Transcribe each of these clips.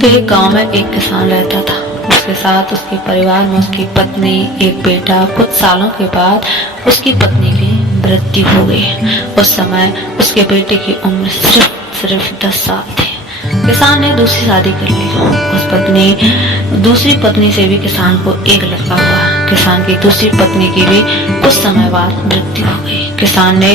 तो एक गांव में एक किसान रहता था। उसके साथ उसके परिवार में उसकी पत्नी, एक बेटा। कुछ सालों के बाद उसकी पत्नी की मृत्यु हो गई। उस समय उसके बेटे की उम्र सिर्फ 10 साल थी। किसान ने दूसरी शादी कर ली। दूसरी पत्नी से भी किसान को एक लड़का हुआ। किसान की दूसरी पत्नी की भी कुछ समय बाद मृत्यु हो गई। किसान ने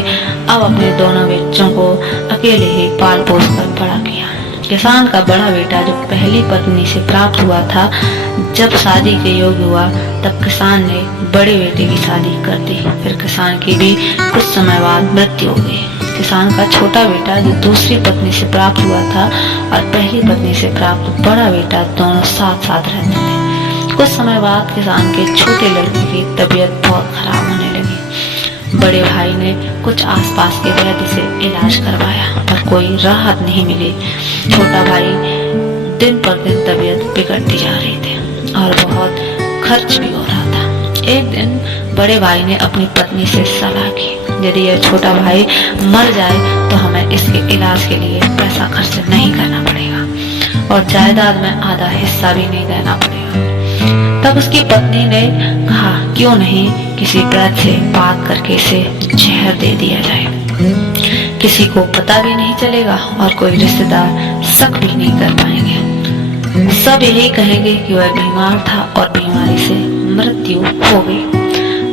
अब अपने दोनों बच्चों को अकेले ही पाल पोस कर बड़ा किया। किसान का बड़ा बेटा जो पहली पत्नी से प्राप्त हुआ था, जब शादी के योग्य हुआ तब किसान ने बड़े बेटे की शादी कर दी। फिर किसान की भी कुछ समय बाद मृत्यु हो गई। किसान का छोटा बेटा जो दूसरी पत्नी से प्राप्त हुआ था और पहली पत्नी से प्राप्त बड़ा बेटा दोनों साथ साथ रहते थे। कुछ समय बाद किसान के छोटे लड़के की तबीयत बहुत खराब होने लगी। बड़े भाई ने कुछ आसपास के वैद्य से इलाज करवाया पर कोई राहत नहीं मिली। छोटा भाई दिन पर दिन तबीयत बिगड़ती जा रही थी और बहुत खर्च भी हो रहा था। एक दिन बड़े भाई ने अपनी पत्नी से सलाह की, यदि यह छोटा भाई मर जाए तो हमें इसके इलाज के लिए पैसा खर्च नहीं करना पड़ेगा और जायदाद में आधा हिस्सा भी नहीं देना पड़ेगा। तब उसकी पत्नी ने कहा, क्यों नहीं किसी वैद्य से बात करके इसे जहर दे दिया जाए। किसी को पता भी नहीं चलेगा और कोई रिश्तेदार शक भी नहीं कर पाएंगे। सब यही कहेंगे कि वह बीमार था और बीमारी से मृत्यु हो गई।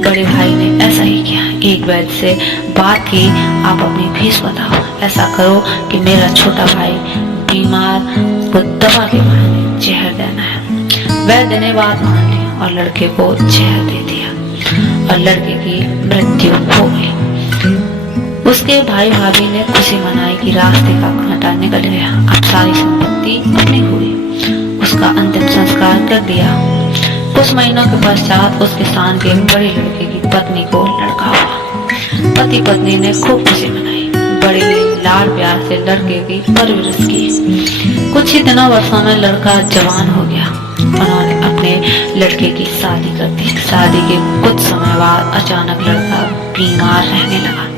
बड़े भाई ने ऐसा ही किया। एक वैद्य से बात की, आप अपनी फीस बताओ। ऐसा करो कि मेरा छोटा भाई बीमार को दवा के बहाने जहर देना है। वैद्य ने बात मान ली और लड़के को जहर दे दिया और लड़के की मृत्यु हो गई। उसके भाई भाभी ने खुशी मनाई कि रास्ते का कांटा निकल गया, अब सारी संपत्ति अपनी हुई। उसका अंतिम संस्कार कर दिया। कुछ महीनों के पश्चात उस किसान के बड़े लड़के की पत्नी को लड़का हुआ। पति पत्नी ने खूब खुशी मनाई। बड़े ही लाड़ प्यार से लड़के की परवरिश की। कुछ ही दिनों वर्षों में लड़का जवान हो गया। उन्होंने अपने लड़के की शादी कर दी। शादी के कुछ समय बाद अचानक लड़का बीमार रहने लगा।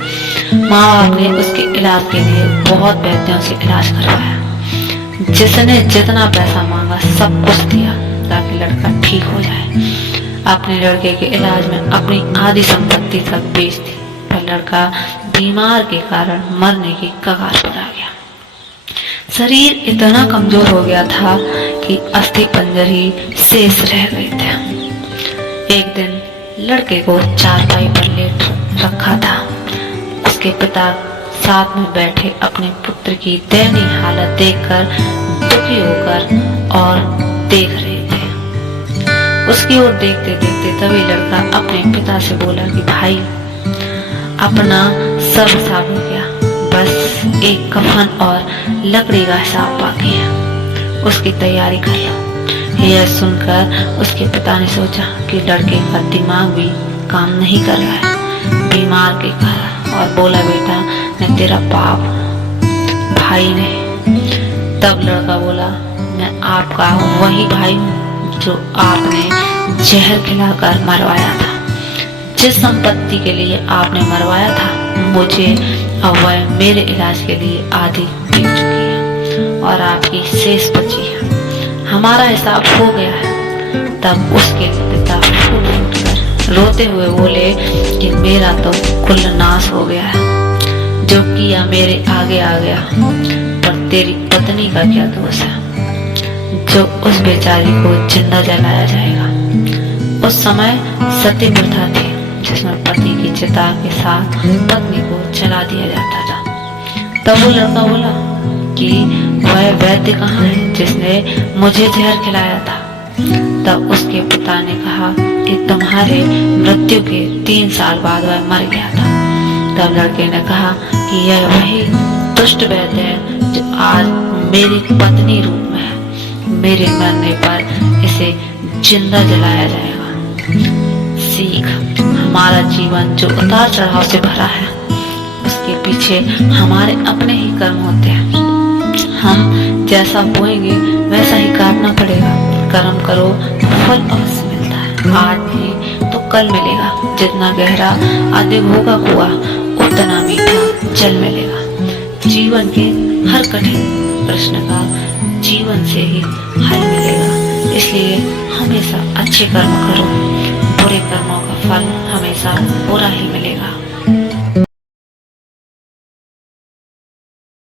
माँ बाप ने उसके इलाज के लिए बहुत वैद्यों से इलाज करवाया। जिसने जितना पैसा मांगा सब कुछ दिया ताकि लड़का ठीक हो जाए। अपने लड़के के इलाज में अपनी आधी संपत्ति तक बेच दी, पर लड़का बीमार के कारण मरने की कगार पर आ गया। शरीर इतना कमजोर हो गया था कि अस्थि पंजर ही शेष रह गए थे। एक दिन लड़के को चारपाई पर लेट रखा था। उसके पिता साथ में बैठे अपने पुत्र की दयनीय हालत देखकर दुखी होकर और देख रहे थे। उसकी ओर देखते देखते तभी लड़का अपने पिता से बोला कि भाई, अपना सब हिसाब हो गया, बस एक कफन और लकड़ी का हिसाब बाकी है, उसकी तैयारी कर लो। यह सुनकर उसके पिता ने सोचा कि लड़के का दिमाग भी काम नहीं कर रहा है बीमार के कारण, और बोला, बेटा मैं तेरा बाप भाई नहीं। तब लड़का बोला, मैं आपका वही भाई हूँ जो आपने जहर खिलाकर मरवाया था। जिस संपत्ति के लिए आपने मरवाया था, मुझे अब वह मेरे इलाज के लिए आधी बिक चुकी है और आपकी शेष बची है। हमारा हिसाब हो गया है। तब उसके पिता फूट फूट कर रोते हुए बोले कि मेरा तो कुल नाश हो गया है, जो किया मेरे आगे आ गया, पर तेरी पत्नी का क्या दोष है जो उस बेचारी को जिंदा जलाया जाएगा। उस समय सती प्रथा थी जिसमें पति की चिता के साथ पत्नी को जला दिया जाता था। तब वो लड़का बोला कि वह वैद्य कहाँ है जिसने मुझे जहर खिलाया था। तब उसके पिता ने कहा कि तुम्हारे मृत्यु के 3 साल बाद वह मर गया था। तब लड़के ने कहा कि यह वही दुष्ट वैद्य है जो आज मेरी पत्नी रूप में है। मेरे मरने पर इसे जिंदा जलाया जाएगा। सीख, हमारा जीवन जो उतार चढ़ाव से भरा है, उसके पीछे हमारे अपने ही कर्म होते हैं। हम जैसा बोएंगे वैसा ही काटना पड़ेगा। कर्म करो तो फल अवश्य मिलता है, आज नहीं तो कल मिलेगा। जितना गहरा अधिक होगा कुआं, उतना मीठा जल मिलेगा। जीवन के हर कठिन प्रश्न का जीवन से ही हल मिलेगा। इसलिए हमेशा अच्छे कर्म करो, बुरे कर्मों का फल हमेशा बुरा ही मिलेगा।